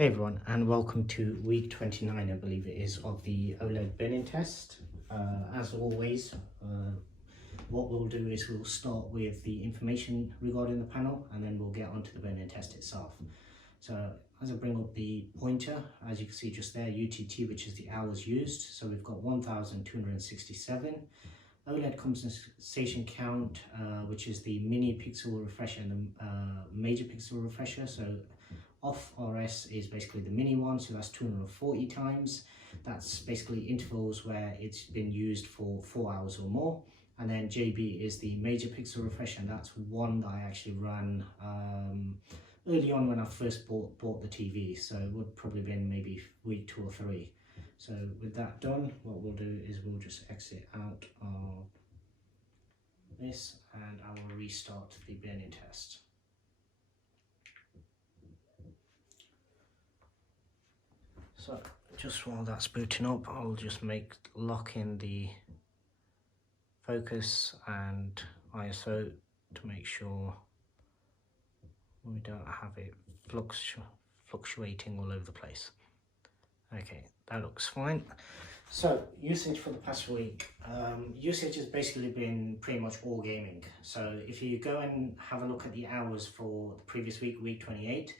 Hey everyone, and welcome to week 29, I believe it is, of the OLED burn-in test. As always, what we'll do is we'll start with the information regarding the panel, and then we'll get onto the burn-in test itself. So as I bring up the pointer, as you can see just there, UTT, which is the hours used. So we've got 1267. OLED compensation count, which is the mini pixel refresher and the major pixel refresher. So off RS is basically the mini one, so that's 240 times. That's basically intervals where it's been used for 4 hours or more. And then JB is the major pixel refresher, and that's one that I actually ran early on when I first bought the TV. So it would probably been maybe week 2 or 3. So with that done, what we'll do is we'll just exit out of this and I will restart the burn-in test. So just while that's booting up, I'll just lock in the focus and ISO to make sure we don't have it fluctuating all over the place. Okay, that looks fine. So usage for the past week, usage has basically been pretty much all gaming. So if you go and have a look at the hours for the previous week, week 28,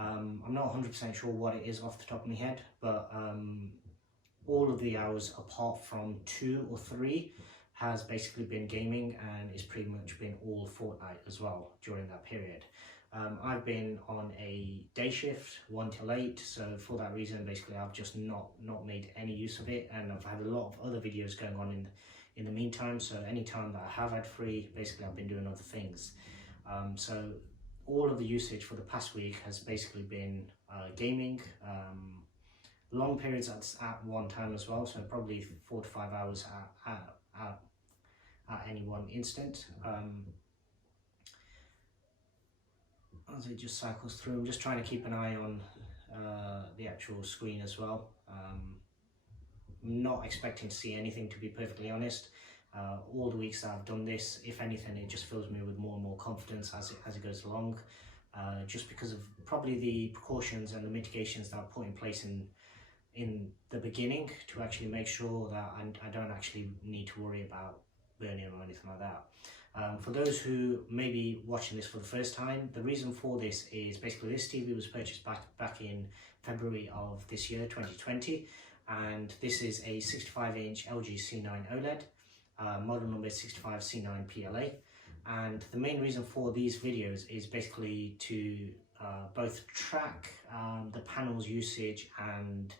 I'm not 100% sure what it is off the top of my head, but all of the hours apart from 2 or 3 has basically been gaming, and it's pretty much been all Fortnite as well during that period. I've been on a day shift, 1 till 8, so for that reason basically I've just not made any use of it, and I've had a lot of other videos going on in the meantime, so any time that I have had free, basically I've been doing other things. So all of the usage for the past week has basically been gaming, long periods at one time as well, so probably 4 to 5 hours at any one instant. As it just cycles through, I'm just trying to keep an eye on the actual screen as well. I'm not expecting to see anything, to be perfectly honest. All the weeks that I've done this, if anything, it just fills me with more and more confidence as it goes along, just because of probably the precautions and the mitigations that I've put in place in the beginning to actually make sure that I don't actually need to worry about burning or anything like that. For those who may be watching this for the first time, the reason for this is basically this TV was purchased back in February of this year, 2020, and this is a 65-inch LG C9 OLED, model number is 65 C9 PLA, and the main reason for these videos is basically to both track the panel's usage and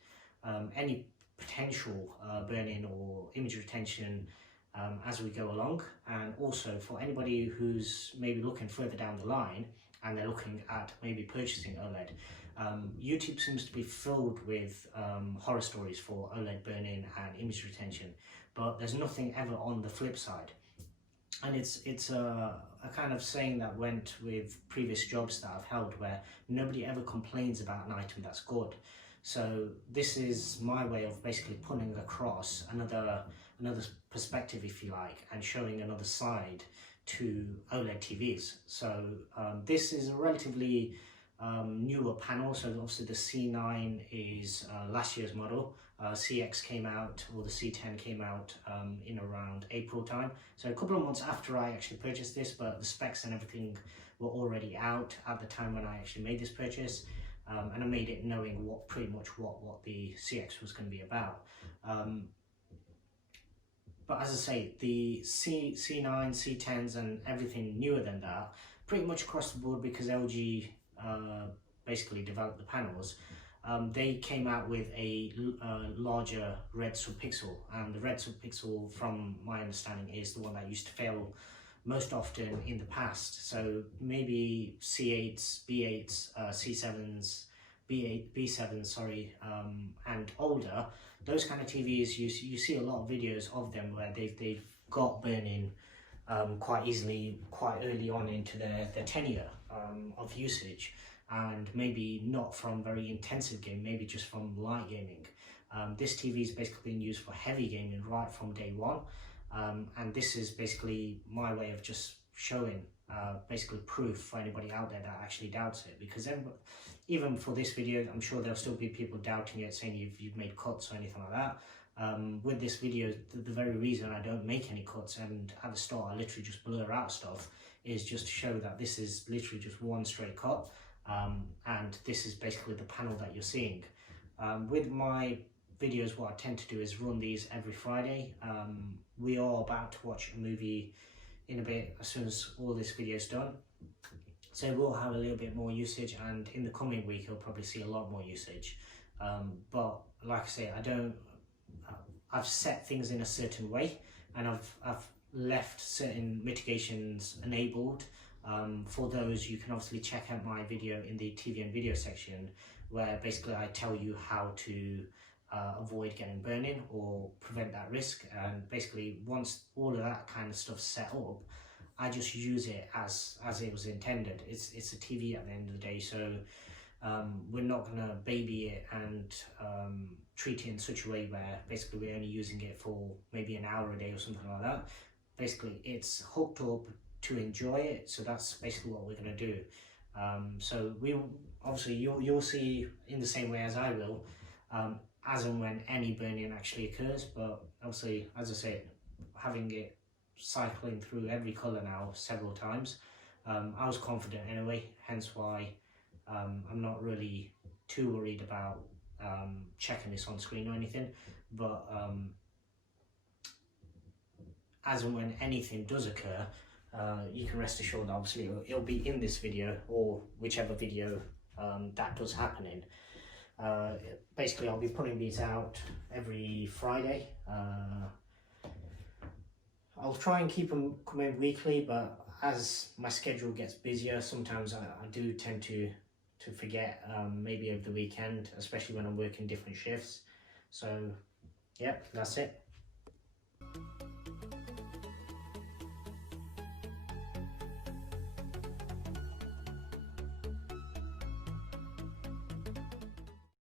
any potential burn-in or image retention as we go along, and also for anybody who's maybe looking further down the line and they're looking at maybe purchasing OLED. YouTube seems to be filled with horror stories for OLED burn-in and image retention, but there's nothing ever on the flip side. And it's a kind of saying that went with previous jobs that I've held, where nobody ever complains about an item that's good. So this is my way of basically putting across another perspective, if you like, and showing another side to OLED TVs. So this is a relatively newer panel. So obviously the C9 is last year's model. CX came out, or the C10 came out in around April time. So a couple of months after I actually purchased this, but the specs and everything were already out at the time when I actually made this purchase. And I made it knowing pretty much what the CX was going to be about. But as I say, the C9, C10s and everything newer than that, pretty much across the board, because LG basically developed the panels, they came out with a larger red subpixel, and the red subpixel, from my understanding, is the one that used to fail most often in the past. So maybe C8s, B8s, C7s, B7s, sorry, and older, those kind of TVs, you see a lot of videos of them where they've got burn-in quite easily, quite early on into their tenure of usage, and maybe not from very intensive gaming, maybe just from light gaming. This TV is basically being used for heavy gaming right from day one. And this is basically my way of just showing basically proof for anybody out there that actually doubts it, because even for this video, I'm sure there'll still be people doubting it, saying you've made cuts or anything like that. With this video, the very reason I don't make any cuts, and at the start I literally just blur out stuff, is just to show that this is literally just one straight cut, and this is basically the panel that you're seeing. With my videos, what I tend to do is run these every Friday. We are about to watch a movie in a bit, as soon as all this video is done, so we'll have a little bit more usage, and in the coming week you'll probably see a lot more usage. But like I say, I've set things in a certain way, and I've left certain mitigations enabled. For those, you can obviously check out my video in the TV and video section, where basically I tell you how to avoid getting burn-in or prevent that risk. And basically, once all of that kind of stuff's set up, I just use it as it was intended. It's a TV at the end of the day, so we're not gonna baby it and treat it in such a way where basically we're only using it for maybe an hour a day or something like that. Basically, it's hooked up to enjoy it, so that's basically what we're gonna do. So you'll see in the same way as I will, as and when any burn-in actually occurs. But obviously, as I say, having it cycling through every colour now several times, I was confident anyway, hence why I'm not really too worried about checking this on screen or anything. But as and when anything does occur, you can rest assured that obviously it'll be in this video, or whichever video that does happen in. Basically, I'll be putting these out every Friday. I'll try and keep them coming weekly, but as my schedule gets busier, sometimes I do tend to forget, maybe over the weekend, especially when I'm working different shifts. So, yep, that's it.